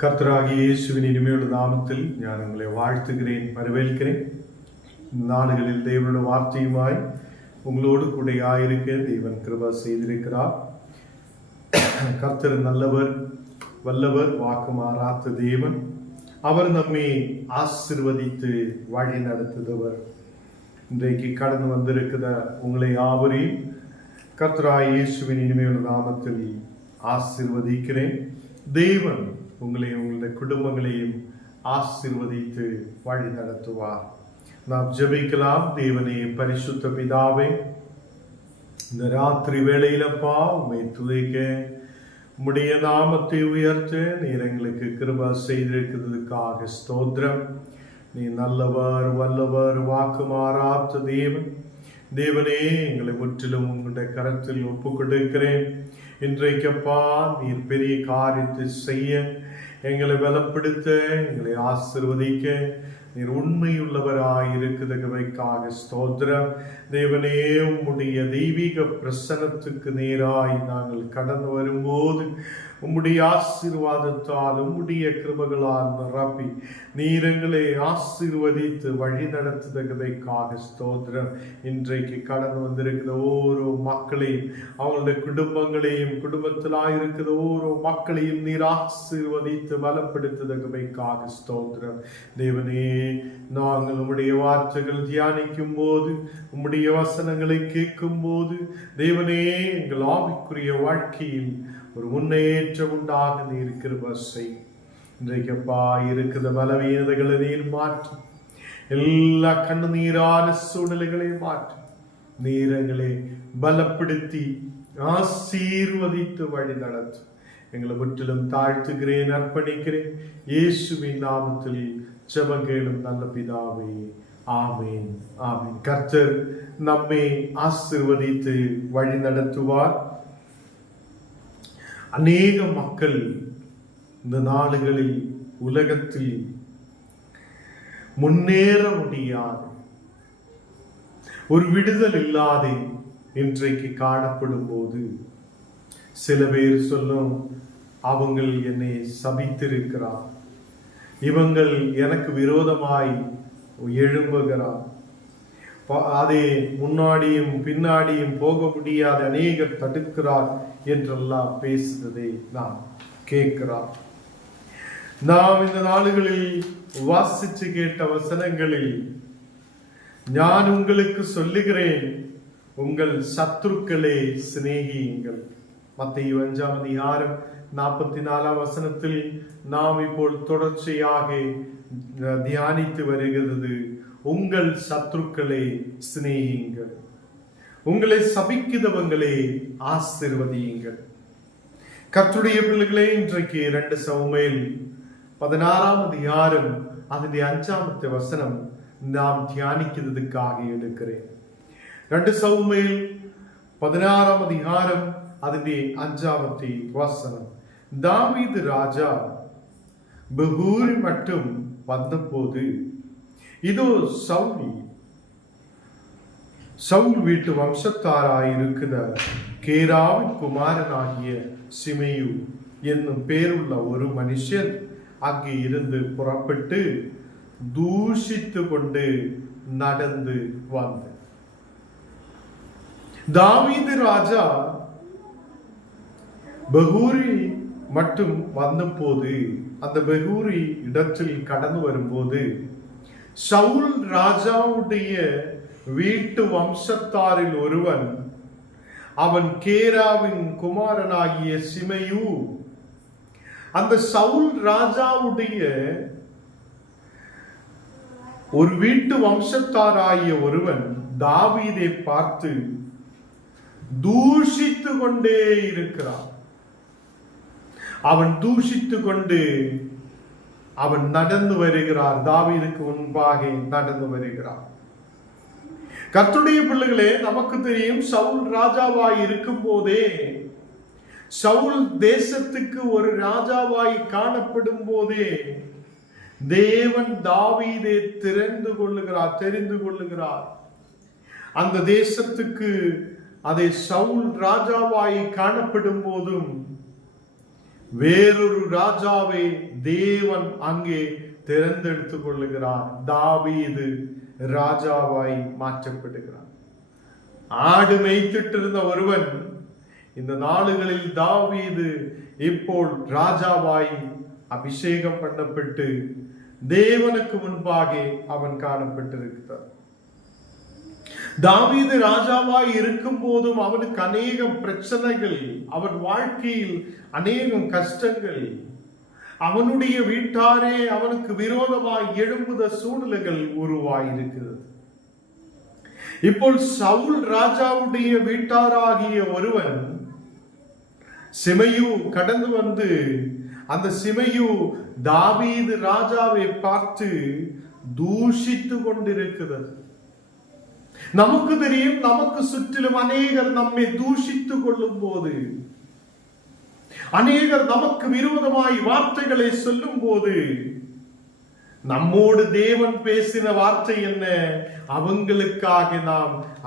கர்த்தராகிய இயேசுவின் இனிமையுள்ள நாமத்தில் நான் உங்களை வாழ்த்துகிறேன், வரவேற்கிறேன். நாடுகளில் தேவனுடைய வார்த்தையுமாய் உங்களோடு கூட ஆயிருக்க தேவன் கிருபை செய்திருக்கிறார். கர்த்தர் நல்லவர், வல்லவர், வாக்கு மாறாத தேவன். அவர் நம்மை ஆசீர்வதித்து வழி நடத்துபவர். இன்றைக்கு கடந்து வந்திருக்கிற உங்களை யாவரையும் கர்த்தராகிய இயேசுவின் இனிமையுள்ள நாமத்தில் ஆசீர்வதிக்கிறேன். தேவன் உங்களையும் உங்களுடைய குடும்பங்களையும் ஆசீர்வதித்து வழி நடத்துவார். நாம் ஜெபிக்கலாம். தேவனே, பரிசுத்த பிதாவே, இந்த ராத்திரி வேளையிலப்பா உம்மை துதிக்க, உம்முடைய நாமத்தை உயர்த்த நீர் எங்களுக்கு கிருபை செய்திருக்கிறதுக்காக ஸ்தோத்திரம். நீ நல்லவர், வல்லவர், வாக்கு மாறாத தேவன். தேவனே, எங்களை முற்றிலும் உங்களுடைய கரத்தில் ஒப்பு கொடுக்கிறேன். இன்றைக்கப்பா நீர் பெரிய காரியத்தை செய்ய, எங்களை பலப்படுத்த, எங்களை ஆசீர்வதிக்க நீர் உண்மையுள்ளவராயிருக்கிறதுக்காக ஸ்தோத்திரம். தேவனே, உம்முடைய தெய்வீக பிரசன்னத்துக்கு நேராய் நாங்கள் கடந்து வரும்போது உம்முடைய ஆசீர்வாதத்தால், உம்முடைய கிருபைகளால் நிரப்பி நீர் எங்களை ஆசீர்வதித்து வழி நடத்துவதற்காக ஸ்தோத்திரம். இன்றைக்கு கடந்து வந்திருக்கிற ஓரோ மக்களையும், அவங்களுடைய குடும்பங்களையும், குடும்பத்திலாயிருக்கிற ஓரோ மக்களையும் நீர் ஆசீர்வதித்து பலப்படுத்துவதற்காக ஸ்தோத்திரம். தேவனே, நாங்கள் உம்முடைய வார்த்தைகள் தியானிக்கும் போது, உம்முடைய வசனங்களை கேட்கும் போது, தேவனே, எங்கள் ஆவிக்குரிய வாழ்க்கையில் ஒரு முன்னேற்றம் உண்டாக நீர் கிருபை செய். இன்றைக்கப்பா இருக்கிற பலவீனதைகளை நீர் மாற்றி, எல்லா கண்ணீரான சூழ்நிலைகளை மாற்றி நீர் எங்களை பலப்படுத்தி ஆசீர்வதித்து வழி நடத்து. எங்களை முற்றிலும் தாழ்த்துகிறேன், அர்ப்பணிக்கிறேன். இயேசுவின் நாமத்தில் ஜெபங்கேளும் நல்ல பிதாவே, ஆமேன், ஆமேன். கர்த்தர் நம்மை ஆசீர்வதித்து வழி நடத்துவார். அநேக மக்கள் இந்த நாடுகளில், உலகத்தில் முன்னேற முடியாது, ஒரு விடுதல் இல்லாத இன்றைக்கு காணப்படும் போது சில பேர் சொல்லும், அவங்கள் என்னை சபித்திருக்கிறார், இவங்கள் எனக்கு விரோதமாய் எழும்புகிறார், அதே முன்னாடியும் பின்னாடியும் போக முடியாத அநேகர் தடுக்கிறார் என்றெல்லாம் பேசுவதை நாம் கேட்கிறார். நாம் இந்த நாடுகளில் வாசிச்சு கேட்ட வசனங்களில் நான் உங்களுக்கு சொல்லுகிறேன், உங்கள் சத்துருக்களை சிநேகியுங்கள். மத்தேயு 5:44 நாம் இப்போ தொடர்ச்சியாக தியானித்து வருகிறது. உங்கள் சத்துருக்களை சிநேகியுங்கள், உங்களை சபிக்கிறவங்களை ஆசீர்வதியுங்கள். கர்த்தருடைய பிள்ளைகளே, இன்றைக்கு 2 சாமுவேல் 16 அதனுடைய 5 நாம் தியானிக்கிறதுக்காக எடுக்கிறேன். 2 சாமுவேல் 16 அதனுடைய 5 தாவீது ராஜா பெகூர் மட்டும் வந்தபோது, இதோ சவுல் வீட்டு வம்சத்தாராயிருக்கிற கேராவின் குமாரனாகிய சிமேயு என்னும் பேருள்ள ஒரு மனுஷன் அங்கே இருந்து புறப்பட்டு தூஷித்து கொண்டு நடந்து வந்த. தாவீது ராஜா பெகூரி மட்டும் வந்தபோது, அந்த பெகூரி இடத்தில் கடந்து வரும்போது, சவுல் ராஜாவுடைய வீட்டு வம்சத்தாரில் ஒருவன், அவன் கேராவின் குமாரனாகிய சிமேயு, அந்த சவுல் ராஜாவுடைய ஒரு வீட்டு வம்சத்தாராகிய ஒருவன் தாவீதை பார்த்து தூஷித்து கொண்டே இருக்கிறான். அவன் தூஷித்து கொண்டு அவன் நடந்து வருகிறார், தாவீதுக்கு முன்பாக நடந்து வருகிறார். கர்த்தருடைய பிள்ளைகளே, நமக்கு தெரியும், சவுல் ராஜாவாய் இருக்கும் போதே, சவுல் தேசத்துக்கு ஒரு ராஜாவாய் காணப்படும் போதே தேவன் தாவீதை தெரிந்து கொள்ளுகிறார். அந்த தேசத்துக்கு அதை சவுல் ராஜாவாய் காணப்படும் போதும் வேறொரு ராஜாவை தேவன் அங்கே தேர்ந்தெடுத்துக் கொள்ளுகிறார். தாவீது ராஜாவாய் மாற்றப்படுகிறார். ஆடு மேய்த்திட்டு இருந்த ஒருவன் இந்த நாடுகளில் தாவீது இப்போ ராஜாவாய் அபிஷேகம் பண்ணப்பட்டு தேவனுக்கு முன்பாக அவன் காணப்பட்டிருக்கிறார். தாவீது ராஜாவாய் இருக்கும் போதும் அவனுக்கு அநேகம் பிரச்சனைகள், அவன் வாழ்க்கையில் அநேகம் கஷ்டங்கள், அவனுடைய வீட்டாரே அவனுக்கு விரோதமாய் எழும்புத சூழ்நிலைகள் உருவாயிருக்கிறது. இப்போ சவுல் ராஜாவுடைய வீட்டாராகிய ஒருவன் சிமையு கடந்து வந்து அந்த சிமையு தாவீது ராஜாவை பார்த்து தூஷித்து கொண்டிருக்கிறது. நமக்கு தெரியும், நமக்கு சுற்றிலும் அநேகர் நம்மை தூஷித்துக் கொள்ளும் போது, அநேகர் நமக்கு விரோதமாய் வார்த்தைகளை சொல்லும் போது நம்மோடு தேவன் பேசின வார்த்தை என்ன?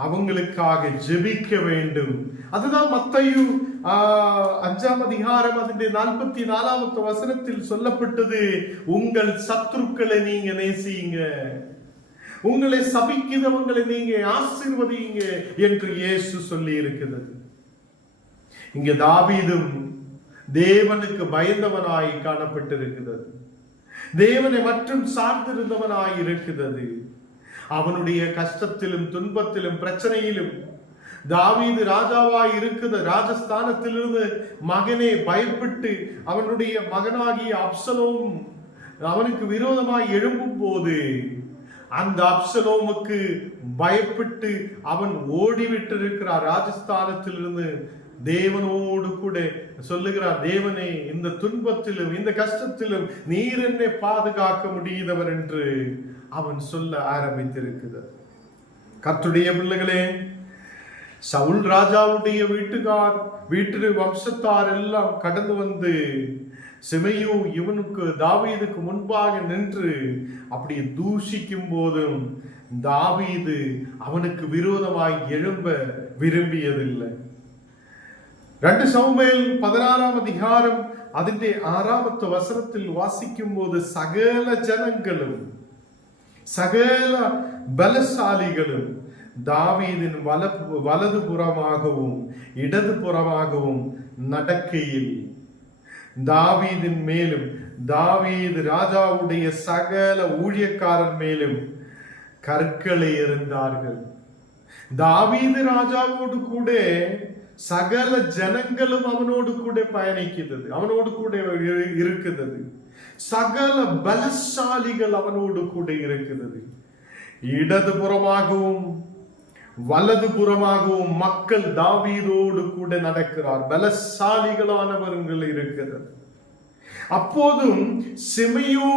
அவங்களுக்காக ஜெபிக்க வேண்டும். அதுதான் மத்தேயு 5ஆம் அதிகாரம் அதனுடைய 44வது வசனத்தில் சொல்லப்பட்டது. உங்கள் சத்துருக்களை நீங்க நேசியுங்க, உங்களை சபிக்கிறவங்களை நீங்க ஆசீர்வதிங்க என்று இயேசு சொல்லி இருக்கிறது. இங்க தாவீதும் தேவனுக்கு பயந்தவனாய் காணப்பட்டிருக்கிறது. தேவனை மற்றும் சார்ந்திருந்தவனாய் இருக்கிறது. அவனுடைய கஷ்டத்திலும் துன்பத்திலும் பிரச்சனையிலும் தாவீது ராஜாவாய் இருக்கிற ராஜஸ்தானத்திலிருந்து மகனே பயப்பட்டு அவனுடைய மகனாகிய அப்சலோம் அவனுக்கு விரோதமாய் எழும்பும் போது அந்த அப்சலோமுக்கு பயப்பட்டு அவன் ஓடிவிட்டு இருக்கிறார். ராஜஸ்தானத்திலிருந்து தேவனோடு கூட சொல்லுகிறார், தேவனே இந்த துன்பத்திலும் இந்த கஷ்டத்திலும் நீர் என்னை பாதுகாக்க முடியாதவர் என்று அவன் சொல்ல ஆரம்பித்திருக்கிறார். கர்த்தருடைய பிள்ளைகளே, சவுல் ராஜாவுடைய வீட்டு வம்சத்தார் எல்லாம் கடந்து வந்து சிமையு இவனுக்கு தாவீதுக்கு முன்பாக நின்று அப்படி தூஷிக்கும் போதும் தாவீது அவனுக்கு விரோதமாய் எழும்ப விரும்பியதில்லை. 2 சாமுவேல் 16ஆம் அதிகாரம் അതിന്റെ 6வது வசனத்தில் வாசிக்கும் போது சகல ஜனங்களும் சகல பலசாலிகளும் தாவீதின் வலது புறமாகவும் இடது புறமாகவும் நடக்கையில் தாவீதின் மேலும் தாவீது ராஜாவுடைய சகல ஊழியக்காரன் மேலும் கற்களை எறிந்தார்கள். தாவீது ராஜாவோடு கூட சகல ஜனங்களும் அவனோடு கூட பயணிக்கிறது, அவனோடு கூட இருக்கிறது. சகல பலசாலிகள் அவனோடு கூட இருக்கிறது. இடது புறமாகவும் வலது புறமாகவும் மக்கள் தாவீதோடு கூட நடக்கிறார். பலசாலிகளானவர்கள் இருக்கிறது. அப்போதும் சிமையோ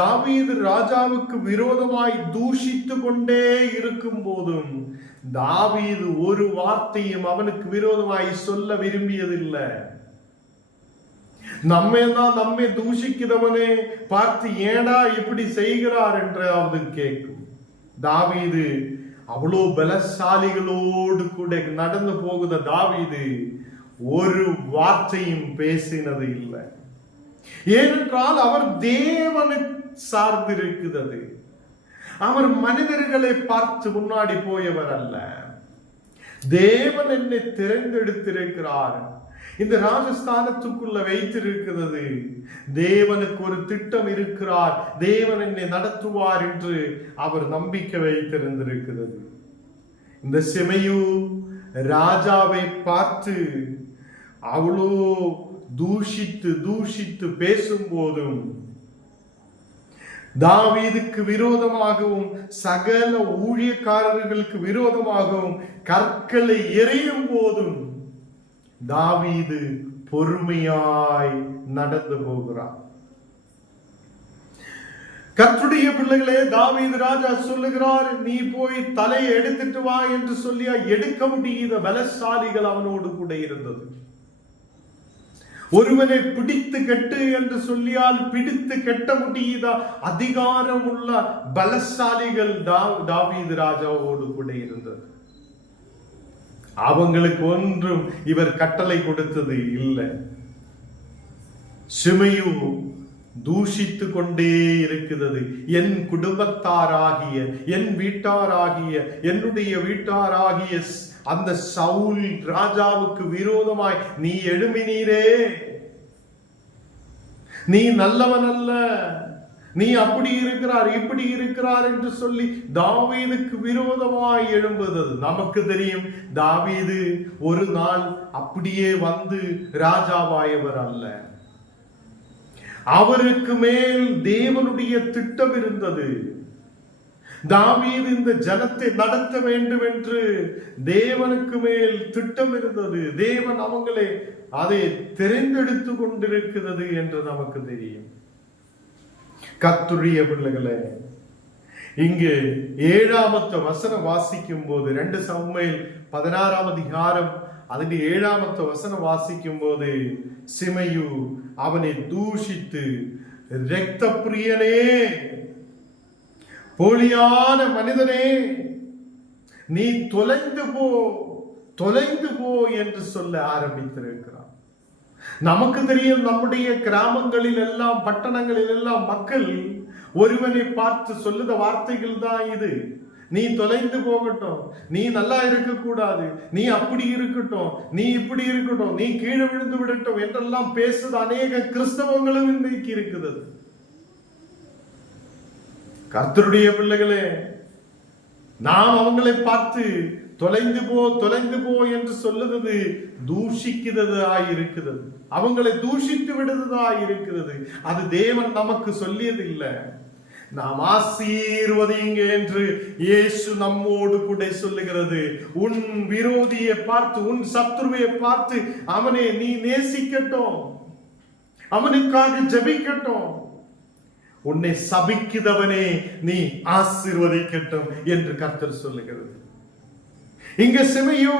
தாவீது ராஜாவுக்கு விரோதமாய் தூஷித்து கொண்டே இருக்கும் போதும் தாவீது ஒரு வார்த்தையும் அவனுக்கு விரோதமாய் சொல்ல விரும்பியதில்லை. நம்மை தூஷிக்கிறவனே பார்த்து ஏடா இப்படி செய்கிறார் என்றாவது கேட்கும். தாவீது அவ்வளோ பலசாலிகளோடு கூட நடந்து போகுத தாவீது ஒரு வார்த்தையும் பேசினது இல்லை. ஏனென்றால் அவர் தேவனை சார்ந்திருக்கிறது. அவர் மனிதர்களை பார்த்து முன்னாடி போயவர் அல்ல. தேவன் என்னை தேர்ந்தெடுத்திருக்கிறார், இந்த ராஜஸ்தானத்துக்குள்ள வைத்திருக்கிறது. தேவனுக்கு ஒரு திட்டம் இருக்கிறார், தேவன் என்னை நடத்துவார் என்று அவர் நம்பிக்கை வைத்திருந்திருக்கிறது. இந்த சிமையு ராஜாவை பார்த்து அவ்வளோ தூஷித்து பேசும் போதும் தாவீதுக்கு விரோதமாகவும் சகல ஊழியக்காரர்களுக்கு விரோதமாகவும் கற்களை எறியும் போதும் தாவீது பொறுமையாய் நடந்து போகிறார். கர்த்தருடைய பிள்ளைகளே, தாவீது ராஜா சொல்லுகிறார், நீ போய் தலையை எடுத்துட்டு வா என்று சொல்லியா எடுக்க முடியாத பலசாலிகள் அவனோடு கூட இருந்தது. ஒருவனை பிடித்து கெட்டு என்று சொல்லியால் பிடித்து கெட்ட முடியாத அதிகாரம் உள்ள பலசாலிகள் தாவீது ராஜாவோடு கூட இருந்தது. அவங்களுக்கு ஒன்றும் இவர் கட்டளை கொடுத்தது இல்லை. சிமையு தூஷித்து கொண்டே இருக்கிறது. என் குடும்பத்தாராகிய, என் வீட்டாராகிய, என்னுடைய வீட்டாராகிய அந்த சவுல் ராஜாவுக்கு விரோதமாய் நீ எழும்பினீரே, நீ நல்லவன் அல்ல, நீ அப்படி இருக்கிறார் இப்படி இருக்கிறார் என்று சொல்லி தாவீதுக்கு விரோதமாய் எழும்புவது. நமக்கு தெரியும், தாவீது ஒரு நாள் அப்படியே வந்து ராஜாவாயவர் அல்ல. அவருக்கு மேல் தேவனுடைய திட்டம் இருந்தது. தாவீது இந்த ஜனத்தை நடத்த வேண்டும் என்று தேவனுக்கு மேல் திட்டம் இருந்தது. தேவன் அவங்களை அதை தெரிந்தெடுத்து கொண்டிருக்கிறது என்று நமக்கு தெரியும். கர்த்தருடைய பிள்ளைகளே, இங்கு 7ஆம் வசனம் வாசிக்கும் போது 2 சாமுவேல் 16ஆம் அதிகாரம் அதில் 7ஆம் வசனம் வாசிக்கும் போது சிமையு அவனை தூஷித்து, இரத்த பிரியனே, போலியான மனிதனே, நீ தொலைந்து போ தொலைந்து போ என்று சொல்ல ஆரம்பித்திருக்கிறார். நமக்கு தெரியும், நம்முடைய கிராமங்களில் எல்லாம் பட்டணங்களில் எல்லாம் மக்கள் ஒருவனை பார்த்து சொல்லுத வார்த்தைகள் தான் இது. நீ தொலைந்து போகட்டும், நீ நல்லா இருக்க கூடாது, நீ அப்படி இருக்கட்டும், நீ இப்படி இருக்கட்டும், நீ கீழே விழுந்து விடட்டும் என்றெல்லாம் பேசுது அநேக கிறிஸ்தவங்களும் இன்றைக்கு இருக்குது. கர்த்தருடைய பிள்ளைகளே, நாம் அவங்களை பார்த்து தொலைந்து போ தொலைந்து போ என்று சொல்லுவது தூஷிக்கிறதா அவங்களை தூஷித்து விடுவதா இருக்கிறது. அது தேவன் நமக்கு சொல்லியது இல்லை. நாம் ஆசீர்வதிங்க என்று இயேசு நம்மோடு கூட சொல்லுகிறது. உன் விரோதியை பார்த்து, உன் சத்துருவை பார்த்து அவனை நீ நேசிக்கட்டும், அவனுக்காக ஜெபிக்கட்டும், உன்னை சபிக்கிறவனே நீ ஆசீர்வதிக்கட்டும் என்று கர்த்தர் சொல்லுகிறது. இங்க சிமையு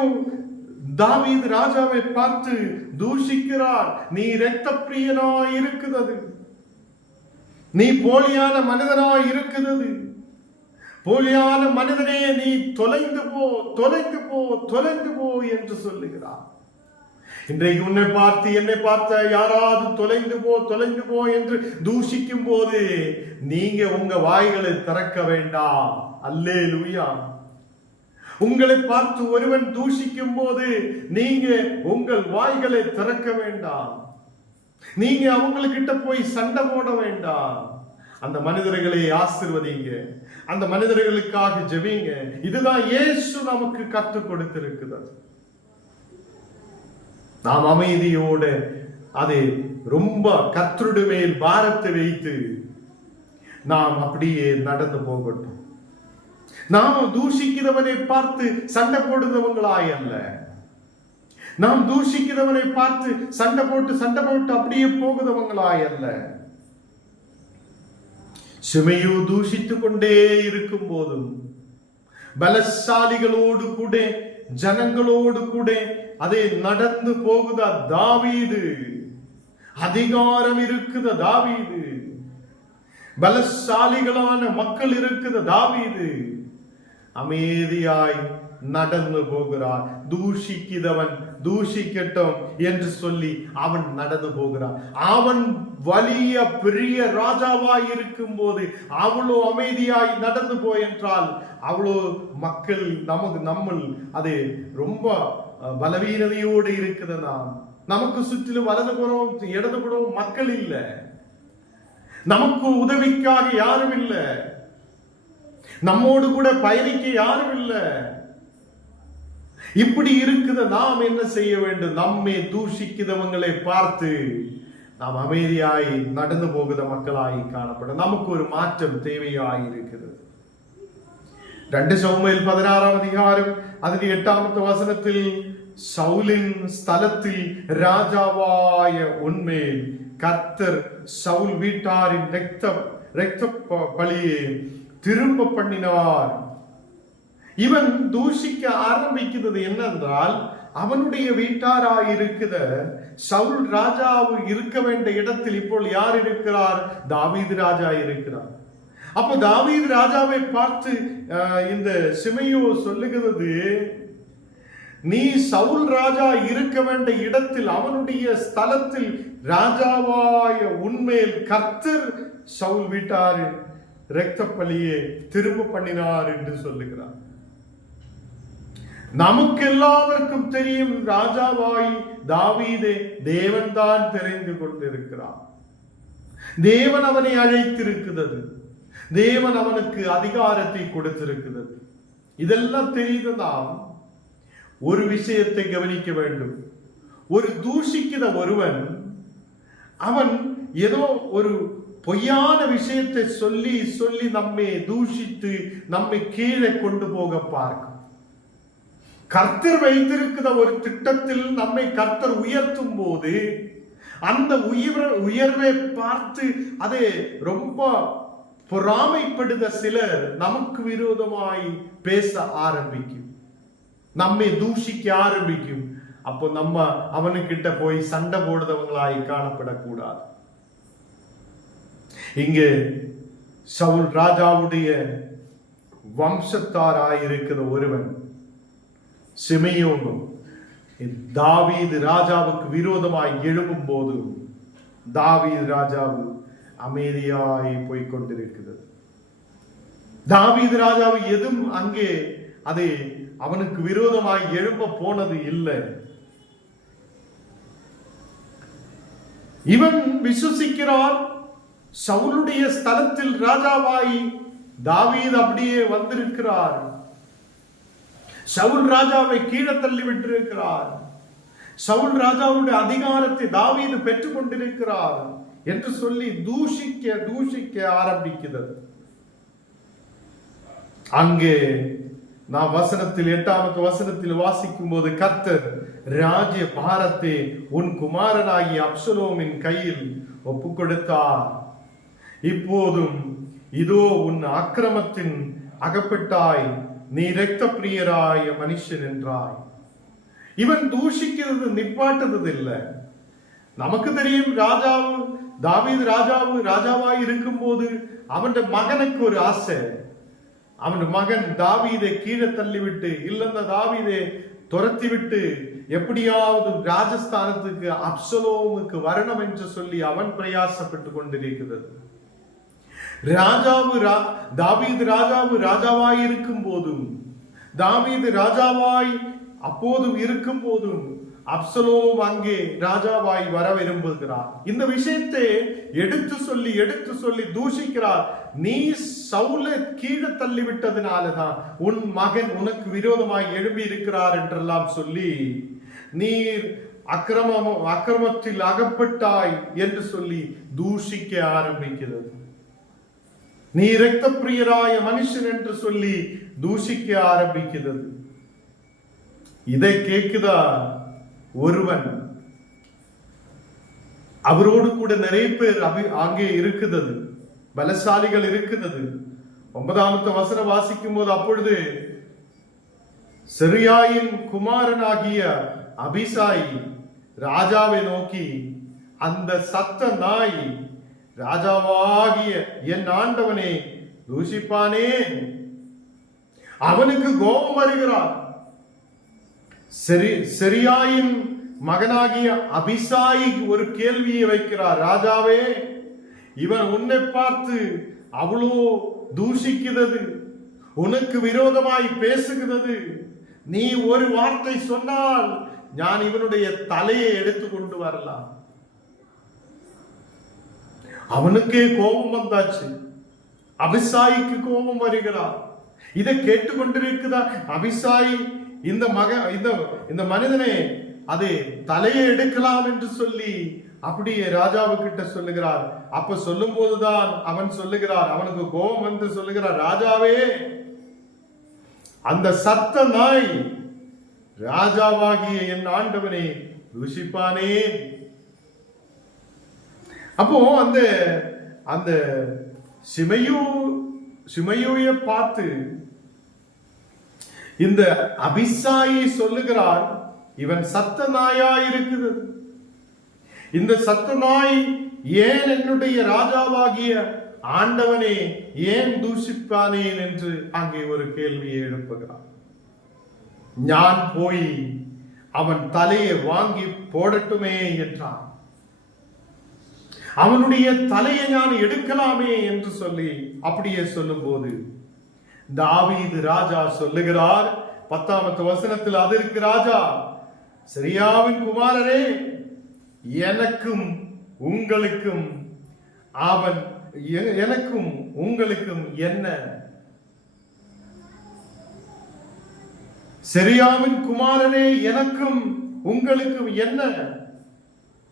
தாவீது ராஜாவை பார்த்து தூஷிக்கிறார். நீ இரத்த பிரியனாய் இருக்கிறது, நீ போலியான மனிதனாய் இருக்கிறது, போலியான மனிதனே நீ தொலைந்து போ தொலைந்து போ தொலைந்து போ என்று சொல்லுகிறார். இன்றைக்கு உன்னை பார்த்து என்னை பார்த்த யாராவது தொலைந்து போ என்று தூஷிக்கும் போது நீங்க உங்க வாய்களை திறக்க வேண்டாம். அல்லேலூயா. உங்களை பார்த்து ஒருவன் தூஷிக்கும் போது நீங்க உங்கள் வாய்களை திறக்க வேண்டாம். நீங்க அவங்ககிட்ட போய் சண்டை போட வேண்டாம். அந்த மனிதர்களை ஆசீர்வதிங்க, அந்த மனிதர்களுக்காக ஜெபிங்க. இதுதான் இயேசு நமக்கு கற்றுக் கொடுத்திருக்கிறது. நாம் அமைதியோட அதை ரொம்ப கர்த்தருடைய மேல் பாரத்தை வைத்து நாம் அப்படியே நடந்து போகட்டும். நாம் தூஷிக்கிறவனை பார்த்து சண்டை போடுறவங்களாய் அல்ல, நாம் தூஷிக்கிறவனை பார்த்து சண்டை போட்டு அப்படியே போகுதவங்களாய் அல்ல. சிமையு தூஷித்துக் கொண்டே இருக்கும் போதும் பலசாலிகளோடு கூட ஜனங்களோடு கூட அதை நடந்து போகுதா தாவீது. அதிகாரம் இருக்குத தாவீது, பலசாலிகளான மக்கள் இருக்குத தாவீது அமைதியாய் நடந்து போகிறார். தூஷிக்கிறவன் தூஷிக்கட்டும் என்று சொல்லி அவன் நடந்து போகிறான். அவன் வலிய பெரிய ராஜாவாய் இருக்கும் போது அவ்வளோ அமைதியாய் நடந்து போய் என்றால் அவ்வளோ மக்கள் நம்ம அது ரொம்ப பலவீனதையோடு இருக்குது. நமக்கு சுற்றிலும் வலது புறம் இடது புறம் மக்கள் இல்லை, நமக்கு உதவிக்காக யாரும் இல்லை, நம்மோடு கூட பயணிக்க யாரும் இல்லை. இப்படி இருக்குது. நாம் என்ன செய்ய வேண்டும்? நம்மை தூஷிக்கிறவங்களை பார்த்து நாம் அமைதியாய் நடந்து போகிற மக்களாய் காணப்படும். நமக்கு ஒரு மாற்றம் தேவையாய் இருக்கிறது. 2 சாமுவேல் 16ஆம் அதிகாரம் அதில் 8ஆம் வசனத்தில் சவுலின் ஸ்தலத்தில் ராஜாவாய உன்மேல் கர்த்தர் சவுல் வீட்டாரின் இரத்த பலியை திரும்ப பண்ணினார். இவன் தூஷிக்க ஆரம்பிக்கிறது என்னென்றால், அவனுடைய வீட்டாராயிருக்கிற சவுல் ராஜாவு இருக்க வேண்டிய இடத்தில் இப்போ யார் இருக்கிறார்? தாவீது ராஜா இருக்கிறார். அப்ப தாவீது ராஜாவை பார்த்து இந்த சிமையோ சொல்லுகிறது, நீ சவுல் ராஜா இருக்க வேண்டிய இடத்தில் அவனுடைய ஸ்தலத்தில் ராஜாவாய உன்மேல் கர்த்தர் சவுல் வீட்டாரின் இரத்த பலியை திரும்ப பண்ணினார் என்று சொல்லுகிறார். நமக்கு எல்லாருக்கும் தெரியும், ராஜாவாய் தாவீதை தேவன் தான் தெரிந்து கொண்டிருக்கிறார். தேவன் அவனை அழைத்திருக்கிறது. தேவன் அவனுக்கு அதிகாரத்தை கொடுத்திருக்கிறது. இதெல்லாம் தெரிந்து நாம் ஒரு விஷயத்தை கவனிக்க வேண்டும். ஒரு தூஷிக்கிற ஒருவன் அவன் ஏதோ ஒரு பொய்யான விஷயத்தை சொல்லி சொல்லி நம்மை தூஷித்து நம்மை கீழே கொண்டு போக பார்க்கும். கர்த்தர் வைத்திருக்கிற ஒரு திட்டத்தில் நம்மை கர்த்தர் உயர்த்தும் போது அந்த உயர்வை பார்த்து அதை ரொம்ப பொறாமைப்படுத சிலர் நமக்கு விரோதமாய் பேச ஆரம்பிக்கும், நம்மை தூஷிக்க ஆரம்பிக்கும். அப்போ நம்ம அவனுக்கிட்ட போய் சண்டை போடுறவங்களாய் காணப்படக்கூடாது. இங்கே சவுல் ராஜாவுடைய வம்சத்தாராயிருக்கிற ஒருவன் சிமெயோனும் தாவீது ராஜாவுக்கு விரோதமாய் எழும்பும் போது தாவீது ராஜாவு அமைதியாய் போய்கொண்டிருக்கிறது. தாவீது ராஜாவு எதுவும் அங்கே அது அவனுக்கு விரோதமாய் எழும்ப போனது இல்லை. இவன் விசுவசிக்கிறார், சவுலுடைய ஸ்தலத்தில் ராஜாவாய் தாவீது அப்படியே வந்திருக்கிறார், சவுல் ராஜாவை கீழே தள்ளி விட்டிருக்கிறார், சவுல் ராஜாவுடைய அதிகாரத்தை தாவீது பெற்றுக் கொண்டிருக்கிறார் என்று சொல்லி தூஷிக்க ஆரம்பிக்கிறது. அங்கே நாம் வசனத்தில் 8வது வசனத்தில் வாசிக்கும் போது கர்த்தர் ராஜ்ய பாரத்தை உன் குமாரனாகிய அப்சலோமின் கையில் ஒப்பு கொடுத்தார். இப்போதும் இதோ உன் அக்கிரமத்தின் அகப்பட்டாய், நீ இரத்த பிரியராய மனுஷன் என்றாய். இவன் தூஷிக்கிறது நிப்பாட்டுறது இல்லை. நமக்கு தெரியும், தாவீது ராஜாவாய் இருக்கும் போது அவன் மகனுக்கு ஒரு ஆசை. அவன் மகன் தாவீதை கீழே தள்ளிவிட்டு இல்லைன்னா தாவீதை துரத்தி விட்டு எப்படியாவது ராஜஸ்தானத்துக்கு அப்சலோமுக்கு வரணும் என்று சொல்லி அவன் பிரயாசப்பட்டு கொண்டிருக்கிறது. தாவீது ராஜாவாய் இருக்கும் போதும், தாவீது ராஜாவாய் அப்போதும் இருக்கும் போதும் அப்சலோம் அங்கே ராஜாவாய் வர விரும்புகிறார். இந்த விஷயத்தை எடுத்து சொல்லி தூஷிக்கிறார். நீ சவுலை கீழே தள்ளிவிட்டதுனாலதான் உன் மகன் உனக்கு விரோதமாய் எழும்பி இருக்கிறார் என்றெல்லாம் சொல்லி நீர் அக்கிரமத்தில் அகப்பட்டாய் என்று சொல்லி தூஷிக்க ஆரம்பிக்கிறது. நீ இரத்த பிரியராய மனுஷன் என்று சொல்லி தூஷிக்க ஆரம்பிக்கிறது. இதை கேட்குதா ஒருவன், அவரோடு கூட நிறைய பேர் அங்கே இருக்குது, பலசாலிகள் இருக்குது. 9வது வசனம் வாசிக்கும் போது அப்பொழுது செரியாயின் குமாரனாகிய அபிசாய் ராஜாவை நோக்கி, அந்த சத்த நாய் ராஜாவாகிய என் ஆண்டவனை தூஷிப்பானே, அவனுக்கு கோபம் வருகிறார். செரியாயின் மகனாகிய அபிசாய் ஒரு கேள்வியை வைக்கிறார். ராஜாவே, இவன் உன்னை பார்த்து அவ்வளோ தூஷிக்கிறது, உனக்கு விரோதமாய் பேசுகிறது. நீ ஒரு வார்த்தை சொன்னால் நான் இவனுடைய தலையை எடுத்து கொண்டு வரலாம். அவனுக்கே கோபம் வந்தாச்சு. அபிசாய்க்கு கோபம் வருகிறார். இதை கேட்டுக்கொண்டிருக்குதா அபிசாய் இந்த மனிதனை அதை தலையை எடுக்கலாம் என்று சொல்லி அப்படியே ராஜாவுக்கிட்ட சொல்லுகிறார். அப்ப சொல்லும் போதுதான் அவன் சொல்லுகிறார், அவனுக்கு கோபம் வந்து சொல்லுகிறார், ராஜாவே, அந்த சத்த நாய் ராஜாவாகிய என் ஆண்டவனை தூஷிப்பானே. அப்போ அந்த சிமையோய பார்த்து இந்த அபிசாயை சொல்லுகிறார், இவன் சத்த நாயா இருக்குது. இந்த சத்த நாய் ஏன் என்னுடைய ராஜாவாகிய ஆண்டவனே ஏன் தூஷிப்பானேன் என்று அங்கே ஒரு கேள்வியை எழுப்புகிறார். நான் போய் அவன் தலையை வாங்கி போடட்டுமே என்றான். அவனுடைய தலையை நான் எடுக்கலாமே என்று சொல்லி அப்படியே சொல்லும் போது தாவீது ராஜா சொல்லுகிறார் 10வது வசனத்தில், அதற்கு ராஜா, செரியாவின் குமாரரே, எனக்கும் உங்களுக்கும் என்ன? செரியாவின் குமாரரே, எனக்கும் உங்களுக்கும் என்ன?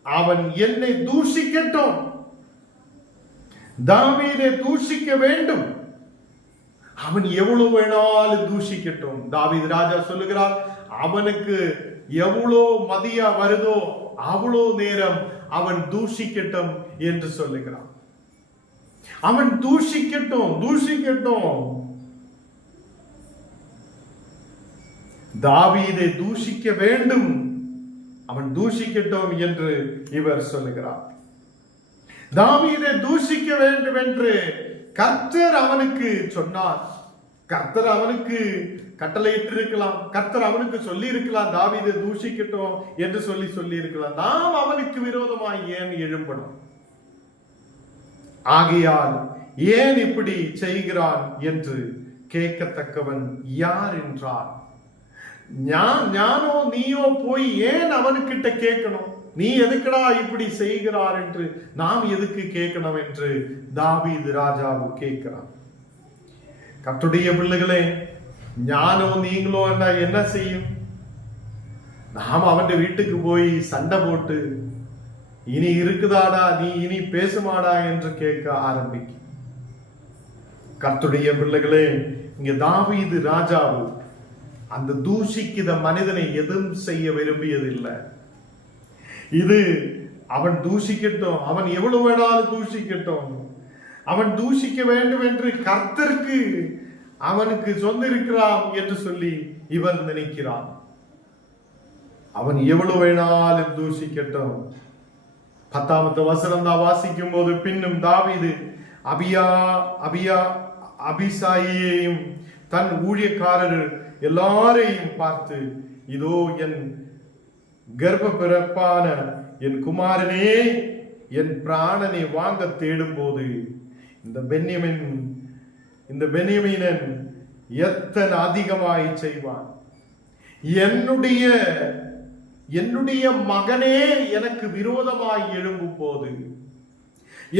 அவன் என்னை தூஷிக்கட்டும், தாவீதை தூஷிக்க வேண்டும், அவன் எவ்வளவு வேணாலும் தூஷிக்கட்டும். தாவீது ராஜா சொல்லுகிறார், அவனுக்கு எவ்வளோ மதியா வருதோ அவ்வளோ நேரம் அவன் தூஷிக்கட்டும் என்று சொல்லுகிறான். அவன் தூஷிக்கட்டும், தாவீதை தூஷிக்க வேண்டும், அவன் தூஷிக்கட்டும் என்று இவர் சொல்லுகிறார். தாவீதை தூஷிக்க வேண்டும் என்று கர்த்தர் அவனுக்கு சொன்னார். கர்த்தர் அவனுக்கு கட்டளையிட்டு இருக்கலாம், கர்த்தர் அவனுக்கு சொல்லி இருக்கலாம், தாவீதை தூஷிக்கட்டும் என்று சொல்லி இருக்கலாம். நாம் அவனுக்கு விரோதமாய் ஏன் எழும்பணும்? ஆகையால் ஏன் இப்படி செய்கிறான் என்று கேட்கத்தக்கவன் யார் என்றார். ஞானோ நீயோ போய் ஏன் அவனுக்கிட்ட கேட்கணும்? நீ எதுக்குடா இப்படி செய்கிறார் என்று நாம் எதுக்கு கேட்கணும் என்று தாவீது ராஜாவு கேட்கிறான். கர்த்தருடைய பிள்ளைகளே, ஞானோ நீங்களோ என்ன செய்யும்? நாம் அவன் வீட்டுக்கு போய் சண்டை போட்டு இனி இருக்குதாடா, நீ இனி பேசுமாடா என்று கேட்க ஆரம்பிக்கும். கர்த்தருடைய பிள்ளைகளே, இங்க தாவீது ராஜாவு அந்த தூஷிக்கிற மனிதனை எதுவும் செய்ய விரும்பியதில்லை. இது அவன் தூஷிக்கட்டும், அவன் எவ்வளவு வேணாலும் தூஷிக்கட்டும், அவன் தூஷிக்க வேண்டும் என்று கர்த்தருக்கு அவனுக்கு சொந்திருக்கிறான் என்று சொல்லி இவன் நினைக்கிறான். அவன் எவ்வளவு வேணாலும் தூஷிக்கட்டும். 10வது வசனம் தான் வாசிக்கும் போது, பின்னும் தாவீது அபிசாயையும் தன் ஊழியக்காரர் எல்லாரையும் பார்த்து, இதோ என் கர்ப்ப பிறப்பான என் குமாரனே, என் பிராணனை வாங்க தேடும் போது இந்த பென்யமீனன் எத்தனை அதிகமாய் செய்வான். என்னுடைய மகனே எனக்கு விரோதமாய் எழும்பும் போது,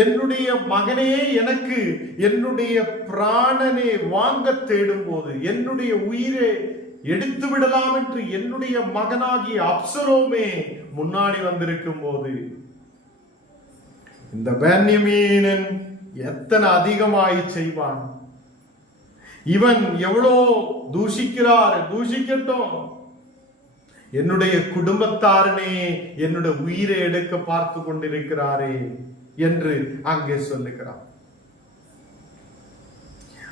என்னுடைய மகனே எனக்கு என்னுடைய பிராணனை வாங்க தேடும் போது, என்னுடைய உயிரை எடுத்து விடலாம் என்று என்னுடைய மகனாகிய அப்சலோமே முன்னாடி வந்திருக்கும் போது, இந்த பென்யமீனன் எத்தனை அதிகமாய் செய்வான். இவன் எவ்வளோ தூஷிக்கட்டும், என்னுடைய குடும்பத்தாரனே என்னுடைய உயிரை எடுக்க பார்த்து கொண்டிருக்கிறாரே என்று அங்கே சொல்லுகிறான்.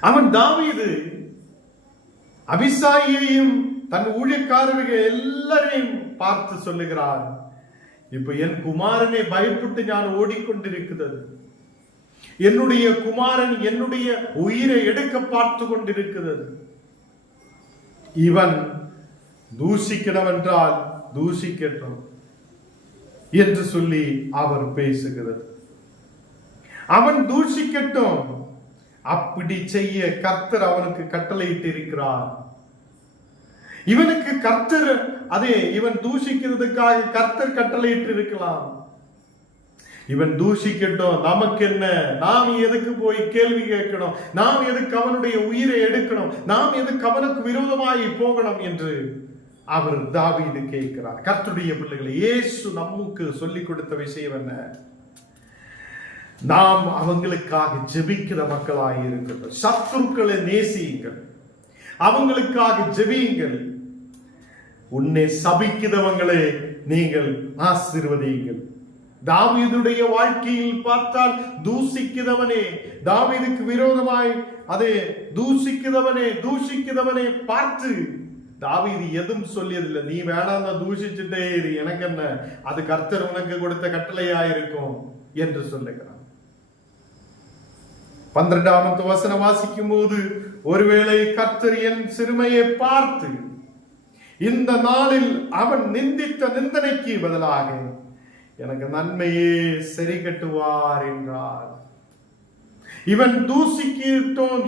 அவன் தாவீது அபிசாயையும் தன் ஊழியக்காரர்கள் எல்லாரையும் பார்த்து சொல்லுகிறார், இப்ப என் குமாரனை பயப்பட்டு நான் ஓடிக்கொண்டிருக்கிறது, என்னுடைய குமாரன் என்னுடைய உயிரை எடுக்க பார்த்து கொண்டிருக்கிறது, இவன் தூஷிக்கணும் என்றால் தூஷிக்கட்டும் என்று சொல்லி அவர் பேசுகிறது. அவன் தூஷிக்கட்டும், அப்படி செய்ய கர்த்தர் அவனுக்கு கட்டளையிட்டு இருக்கிறார். இவனுக்கு கர்த்தர் இவன் தூஷிக்கிறதுக்காக கர்த்தர் கட்டளையிட்டு இருக்கலாம். இவன் தூஷிக்கட்டும், நமக்கு என்ன? நாம் எதுக்கு போய் கேள்வி கேட்கணும்? நாம் எதுக்கு அவனுடைய உயிரை எடுக்கணும்? நாம் எதுக்கு அவனுக்கு விரோதமாய் போகணும் என்று அவர் தாவீது கேட்கிறார். கர்த்தருடைய பிள்ளைகளை, இயேசு நமக்கு சொல்லிக் கொடுத்த விஷயம் என்ன? நாம் அவங்களுக்காக ஜெபிக்கிற மக்களாய் இருக்கிறோம். சத்துருக்களை நேசியுங்கள், அவங்களுக்காக ஜெபியுங்கள். உன்னை சபிக்கிறவங்களே நீங்கள் ஆசீர்வதியுங்கள். தாவீதுடைய வாழ்க்கையில் பார்த்தால் தூஷிக்கிறவனே, தாவீதுக்கு விரோதமாய் தூஷிக்கிறவனே பார்த்து தாவீது எதுவும் சொல்லியதில்லை. நீ வேணாம், தூஷிச்சுட்டே இரு, எனக்கு என்ன, அது கர்த்தர் உனக்கு கொடுத்த கட்டளையா இருக்கும் என்று சொல்லுகிறான். 12வது வசனம் வாசிக்கும் போது, ஒருவேளை கர்த்தர் என் சிறுமையை பார்த்து இந்த நாளில் அவன் நிந்தித்த நிந்தனைக்கு பதிலாக எனக்கு நன்மையே சரி கட்டுவார் என்றார். இவன் தூஷிக்கட்டும்,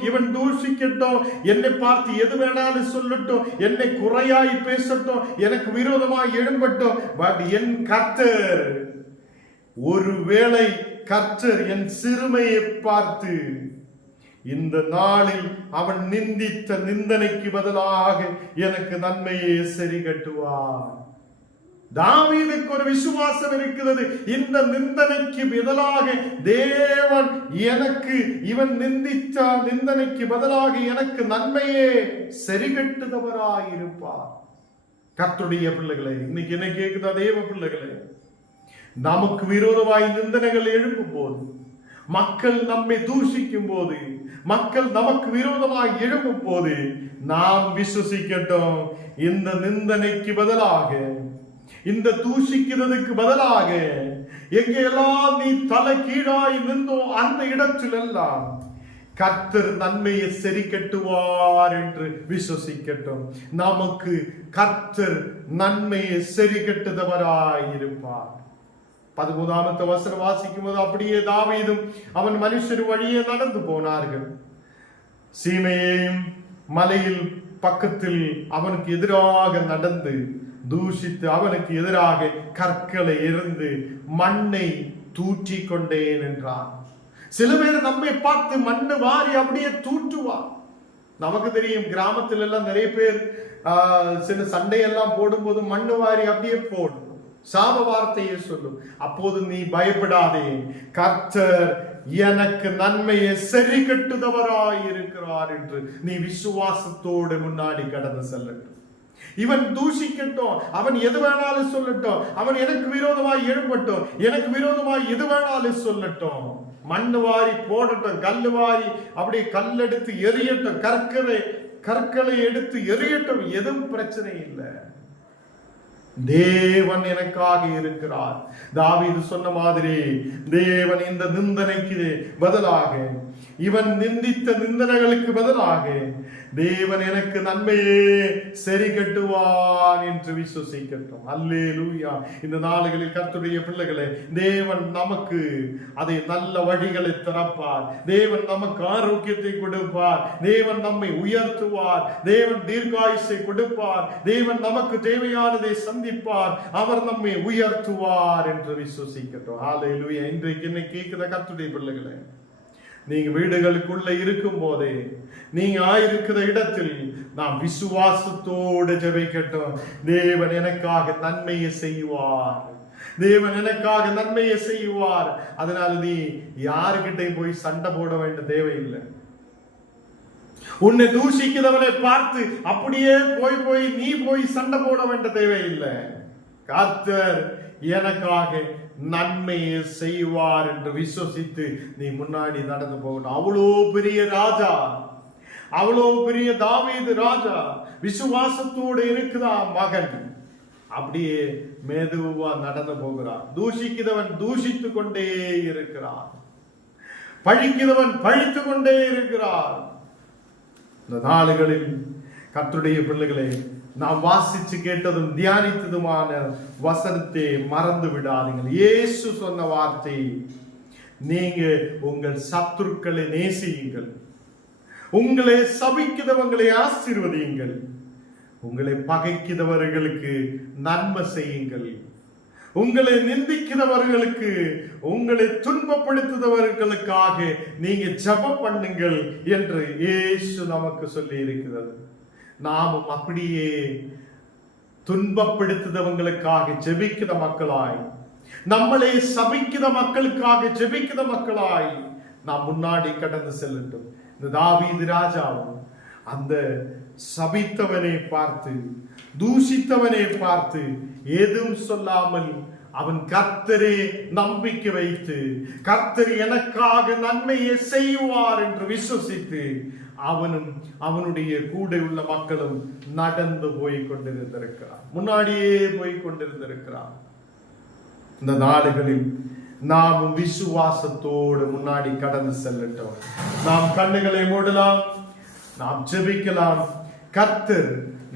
என்னை பார்த்து எது வேணாலும் சொல்லட்டும், என்னை குறையாய் பேசட்டும், எனக்கு விரோதமாய் எழும்பட்டும், பட் என் கர்த்தர், ஒருவேளை கர்த்தர் என் சிறுமையை பார்த்து இந்த நாளில் அவன் நிந்தித்த நிந்தனைக்கு பதிலாக எனக்கு நன்மையை சரி கட்டுவார். தாவீதுக்கு ஒரு விசுவாசம் இருக்கிறது. இந்த நிந்தனைக்கு பதிலாக தேவன் எனக்கு, இவன் நிந்தித்த நிந்தனைக்கு பதிலாக எனக்கு நன்மையே சரி கட்டுதவராயிருப்பார். கர்த்தருடைய பிள்ளைகளே, இன்னைக்கு என்ன கேக்குதா தேவ பிள்ளைகளே, நமக்கு விரோதமாய் நிந்தனைகள் எழுப்பும் போது, மக்கள் நம்மை தூஷிக்கும் போது, மக்கள் நமக்கு விரோதமாய் எழுப்பும் போது நாம் விசுவசிக்கட்டும், இந்த நிந்தனைக்கு பதிலாக, இந்த தூஷிக்கிறதுக்கு பதிலாக எங்கெல்லாம் நீ தலை கீழாய் நின்றோ அந்த இடத்தில் எல்லாம் கர்த்தர் நன்மையை சரி கட்டுவார் என்று விசுவசிக்கட்டும். நமக்கு கர்த்தர் நன்மையை சரி கட்டுதவராய் இருப்பார். 13வது வசனம் வாசிக்கும் போது அப்படியே தாவீதும் அவன் மனுஷர் வழியே நடந்து போனார்கள். சீமையையும் மலையில் பக்கத்தில் அவனுக்கு எதிராக நடந்து தூஷித்து அவனுக்கு எதிராக கற்களை எறிந்து மண்ணை தூற்றி கொண்டேன் என்றான். சில பேர் நம்மை பார்த்து மண்ணு வாரி அப்படியே தூற்றுவார். நமக்கு தெரியும், கிராமத்துல எல்லாம் நிறைய பேர் சில சண்டையெல்லாம் போடும்போது மண்ணு வாரி அப்படியே போடும், சாப வார்த்தையை சொல்லும். அப்போது நீ பயப்படாதே, கர்த்தர் எனக்கு நன்மையை சரி கட்டுதவராய் இருக்கிறார் என்று நீ விசுவாசத்தோடு முன்னாடி கடந்து செல்லட்டும். இவன் தூஷிக்கட்டும், அவன் எது வேணாலும் சொல்லட்டும், அவன் எனக்கு விரோதமாய் எழும்பட்டும், எனக்கு விரோதமாய் எது வேணாலும் சொல்லட்டும், மண்ணு வாரி போடட்டும், கல்லு வாரி அப்படியே கல்லெடுத்து எரியட்டும், கற்களை எடுத்து எரியட்டும், எதுவும் பிரச்சனை இல்லை. தேவன் எனக்காக இருக்கிறார். தாவீது சொன்ன மாதிரி தேவன் இந்த நிந்தனைக்கு பதிலாக, இவன் நிந்தித்த நிந்தனைகளுக்கு பதிலாக தேவன் எனக்கு நன்மையே சரி கட்டுவான் என்று விசுவசிக்கட்டும். அல்லேலூயா. இந்த நாளுகளில் கர்த்தருடைய பிள்ளைகளே, தேவன் நமக்கு அதை நல்ல வழிகளை திறப்பார். தேவன் நமக்கு ஆரோக்கியத்தை கொடுப்பார். தேவன் நம்மை உயர்த்துவார். தேவன் தீர்க்காயுசை கொடுப்பார். தேவன் நமக்கு தேவையானதை சந்திப்பார். அவர் நம்மை உயர்த்துவார் என்று விசுவசிக்கட்டும். அல்லேலூயா. இன்றைக்கு என்ன கேட்கிற கர்த்தருடைய பிள்ளைகளே, நீங்க வீடுகளுக்குள்ள இருக்கும் போதே, நீங்க ஆயிருக்கிற இடத்தில் நாம் விசுவாசத்தோடு ஜெபிக்கட்டும். தேவன் எனக்காக நன்மையை செய்வார், தேவன் எனக்காக நன்மையை செய்வார். அதனால நீ யாருக்கிட்டையும் போய் சண்டை போட வேண்டிய தேவையில்லை. உன்னை தூஷிக்கிறவனை பார்த்து அப்படியே போய் நீ போய் சண்டை போட வேண்டிய தேவையில்லை. கர்த்தர் எனக்காக நன்மையை செய்வார் என்று விசுவசித்து நீ முன்னாடி நடந்து போகணும். அவ்வளோ பெரிய ராஜா, அவ்வளோ பெரிய தாவீது ராஜா விசுவாசத்தோடு இருக்கிறான் மகன். அப்படியே மெதுவா நடந்து போகிறான். தூஷிக்கிறவன் தூஷித்து கொண்டே இருக்கிறான், பழிக்கிறவன் பழித்து கொண்டே இருக்கிறான். இந்த நாளுகளில் கர்த்தருடைய பிள்ளைகளே, நாம் வாசிச்சு கேட்டதும் தியானித்ததுமான வசனத்தை மறந்து விடாதீர்கள். இயேசு சொன்ன வார்த்தை, நீங்க உங்கள் சத்துருக்களை நேசியுங்கள், உங்களை சபிக்கிறவங்களை ஆசீர்வதியுங்கள், உங்களை பகைக்கிறவர்களுக்கு நன்மை செய்யுங்கள், உங்களை நிந்திக்கிறவர்களுக்கு, உங்களை துன்பப்படுத்துபவர்களுக்காக நீங்க ஜெபம் பண்ணுங்கள் என்று இயேசு நமக்கு சொல்லி இருக்கிறது. நாமும் அப்படியே துன்பப்படுத்துதவங்களுக்காக ஜெபிக்கிற மக்களாய், நம்மளை சபிக்கிற மக்களுக்காக ஜெபிக்கிற மக்களாய் நாம் முன்னாடி கடந்து செல்லட்டும். இந்த தாவீது ராஜாவும் அந்த சபித்தவனை பார்த்து, தூஷித்தவனை பார்த்து எதுவும் சொல்லாமல் அவன் கர்த்தரே நம்பிக்கை வைத்து, கர்த்தர் எனக்காக நன்மையை செய்வார் என்று விசுவசித்து அவனும் அவனுடைய கூட உள்ள மக்களும் நடந்து போய் கொண்டிருந்திருக்கிறார், முன்னாடியே போய் கொண்டிருந்திருக்கிறார். இந்த நாடுகளில் நாம் விசுவாசத்தோடு முன்னாடி கடந்து செல்லட்டும். நாம் கண்ணுகளை மூடலாம், நாம் ஜெபிக்கலாம். கர்த்தர்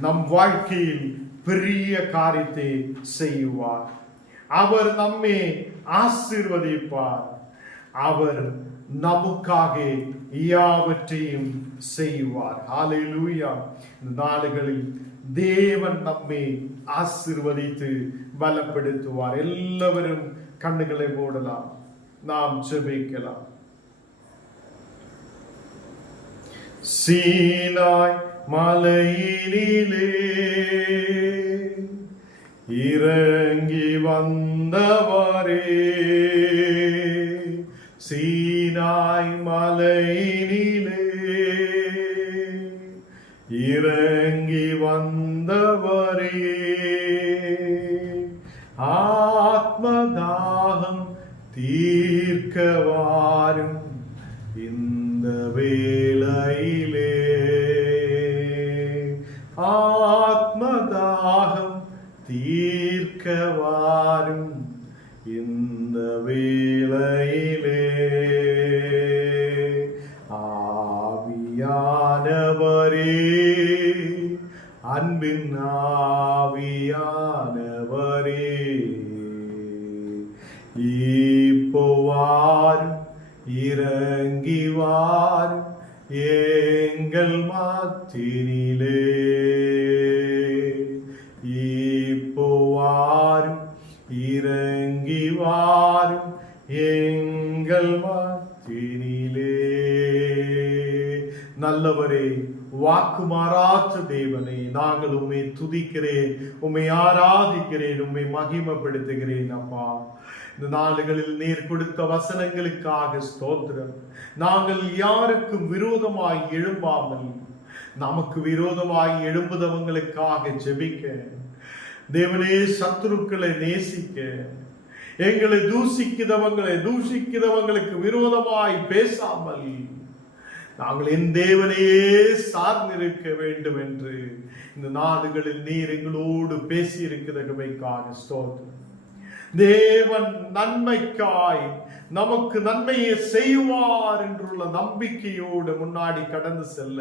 நம் வாழ்க்கையில் பெரிய காரியத்தை செய்வார். அவர் நம்மை ஆசீர்வதிப்பார். அவர் நமக்காக யாவற்றையும் செய்வார். ஹல்லேலூயா. இந்த நாளுகளில் தேவன் நம்மை ஆசீர்வதித்து பலப்படுத்துவார். எல்லாவரும் கண்ணுகளை மூடலாம், நாம் ஜெபிக்கலாம். சீனாய் மலையினிலே இறங்கி வந்தவரே, சீனாய் மலையினிலே இறங்கி வந்தவரே, ஆத்மதாகம் தீர்க்கவாரும் இந்த வேளையிலே, ஆத்மதாகம் தீர்க்கவாரும் இந்த வேளையிலே, ஆவியானவரே, அன்பின் ஆவியானவரே, இப்போவார் இறங்கி வார் எங்கள் மத்தியிலே, இப்போவார் இறங்கி வார் எங்கள் மத்தியிலே. நல்லவரே, வாக்கு மாறாத தேவனை, நாங்கள் உம்மை துதிக்கிறேன், உம்மை ஆராதிக்கிறேன், உம்மை மகிமைப்படுத்துகிறேன். அப்பா, இந்த நாளுகளில் நீர் கொடுத்த வசனங்களுக்காக ஸ்தோத்திரம். நாங்கள் யாருக்கும் விரோதமாய் எழும்பாமல் நமக்கு விரோதமாய் எழும்புதவங்களுக்காக ஜெபிக்க, தேவனே, சத்துருக்களை நேசிக்க, எங்களை தூஷிக்கிறவங்களுக்கு விரோதமாய் பேசாமல் நாங்கள் என் தேவனையே சார்ந்திருக்க வேண்டும் என்று இந்த நாடுகளில் நீர் எங்களோடு பேசி இருக்கிறதுக்காக ஸ்தோத்திரம். தேவன் நன்மைக்காய் நமக்கு நன்மையை செய்வார் என்றுள்ள நம்பிக்கையோடு முன்னாடி கடந்து செல்ல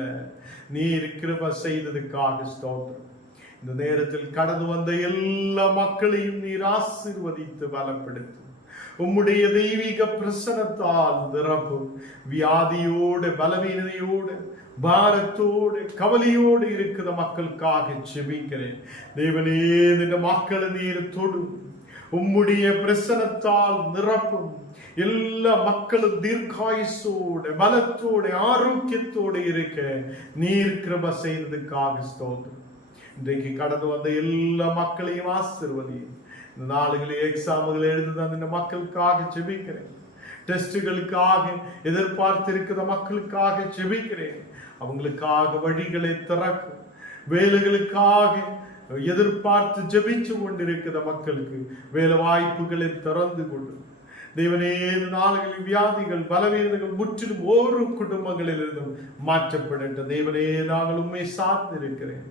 நீர் கிருபை செய்ததுக்காக ஸ்தோத்திரம். இந்த நேரத்தில் கடந்து வந்த எல்லா மக்களையும் நீர் ஆசீர்வதித்து பலப்படுத்தும். உம்முடைய தெய்வீக பிரசன்னத்தால் நிரப்பும். வியாதியோடு, பலவீனதையோடு, பாரத்தோடு, கவலையோடு இருக்கிற மக்களுக்காக ஜெபிக்கிறேன். தேவனே, இந்த மக்களை நீர் தொடும். உம்முடைய பிரசன்னத்தால் நிரப்பும். எல்லா மக்களும் தீர்க்காயுசோடு, பலத்தோடு, ஆரோக்கியத்தோடு இருக்க நீர் கிருபை செய்ததுக்காக ஸ்தோத்திரம். இன்றைக்கு கடந்து வந்த எல்லா மக்களையும் ஆசீர்வதியும். இந்த நாளுகளில் எக்ஸாம்கள் எழுதுதான் இந்த மக்களுக்காக ஜெபிக்கிறேன். டெஸ்டுகளுக்காக எதிர்பார்த்திருக்கிற மக்களுக்காக ஜெபிக்கிறேன். அவங்களுக்காக வழிகளை திறக்கும். வேலைகளுக்காக எதிர்பார்த்து ஜெபிச்சு கொண்டிருக்கிற மக்களுக்கு வேலை வாய்ப்புகளை திறந்து கொண்டு தேவனே, நாளுகளில் வியாதிகள், பலவீனங்கள் முற்றிலும் ஒரு குடும்பங்களிலிருந்தும் மாற்றப்படட்ட தேவனே, நாங்கள் உண்மை சார்ந்து இருக்கிறேன்.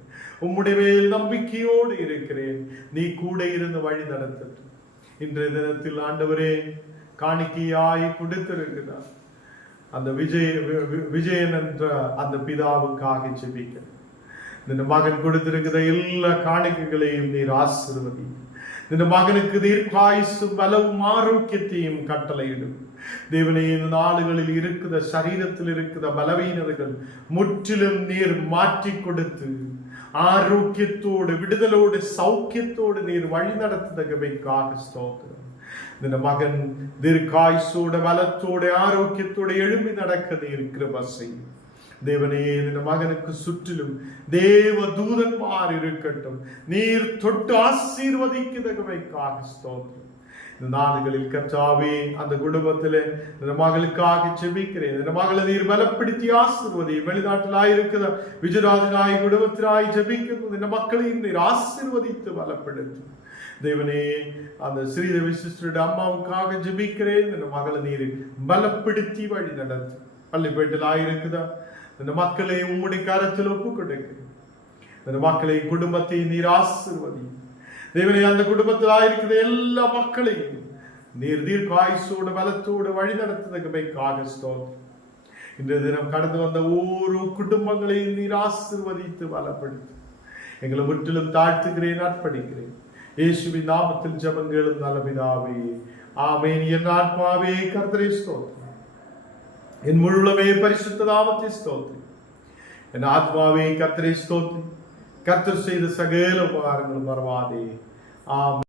உம்முடைய மேல் நம்பிக்கையோடு இருக்கிறேன். நீ கூட இருந்து வழி நடத்தட்டும். இன்றைய தினத்தில் ஆண்டவரே, காணிக்கையாய் கொடுத்திருக்கிறார் அந்த விஜயன் என்ற அந்த பிதாவுக்காக ஜெபிக்கிறேன். இந்த மகன் கொடுத்திருக்கிற எல்லா காணிக்கைகளையும் நீர் ஆசீர்வதி. இந்த மகனுக்கு தீர்க்காயுசும் பலவும் ஆரோக்கியத்தையும் கட்டளையிடும். தேவனே, இந்த நாடுகளில் இருக்கிற சரீரத்தில் இருக்கிற பலவீனர்கள் முற்றிலும் நீர் மாற்றி கொடுத்து ஆரோக்கியத்தோடு, விடுதலோடு, சௌக்கியத்தோடு நீர் வழி நடத்துதற்காக ஸ்தோத்திரம். இந்த மகன் தீர்க்காயுசோட, பலத்தோட, ஆரோக்கியத்தோட எழும்பி நடக்க நீர் கிருபை செய்யும். தேவனே, இந்த மகனுக்கு சுற்றிலும் தேவ தூதன்மார் இருக்கட்டும். நீர் தொட்டு ஆசீர்வதிக்கிறதுக்காக ஸ்தோத்திரம். இந்த நாடுகளில் கர்த்தாவே, அந்த குடும்பத்திலே இந்த மகளுக்காக ஜெபிக்கிறேன். இந்த மகளை நீர் பலப்படுத்தி ஆசீர்வதி. வெளிநாட்டிலாயிருக்கிற விஜயராஜனாய் குடும்பத்தினாய் ஜெபிக்கும் இந்த மக்களையும் நீர் ஆசீர்வதித்து பலப்படுத்தும். தேவனே, அந்த ஸ்ரீதேவி சிஸ்டருடைய அம்மாவுக்காக ஜெபிக்கிறேன். இந்த மகளை நீர் பலப்படுத்தி வழி நடத்து. பள்ளிப்பேட்டிலாயிருக்குதா இந்த மக்களை உம்முடைய கரத்தில் ஒப்பு கொடுக்கிறேன். இந்த மக்களை, குடும்பத்தை நீர் ஆசீர்வதி. தேவனே, அந்த குடும்பத்தில் ஆயிருக்கிற எல்லா மக்களையும் நீர் தீர்க்காயுசோடு, பலத்தோடு வழி நடத்துவதற்காக ஸ்தோத்திரம். இன்றைய தினம் கடந்து வந்த ஒவ்வொரு குடும்பங்களையும் நீர் ஆசீர்வதித்து பலப்படுத்து. எங்களை முற்றிலும் தாழ்த்துகிறேன், அர்ப்பணிக்கிறேன். இயேசுவின் நாமத்தில் ஜெபங்களும் நல்ல பிதாவே, ஆமென். என் ஆத்மாவே கர்த்தரை ஸ்தோத்திரம், என் முழுமே பரிசுத்த நாமத்தை ஸ்தோத்திரம். என் ஆத்மாவே கர்த்தரை ஸ்தோத்திரம், கர்த்தர் செய்த சகல உபகாரங்களும் மறவாதே. ஆமென்.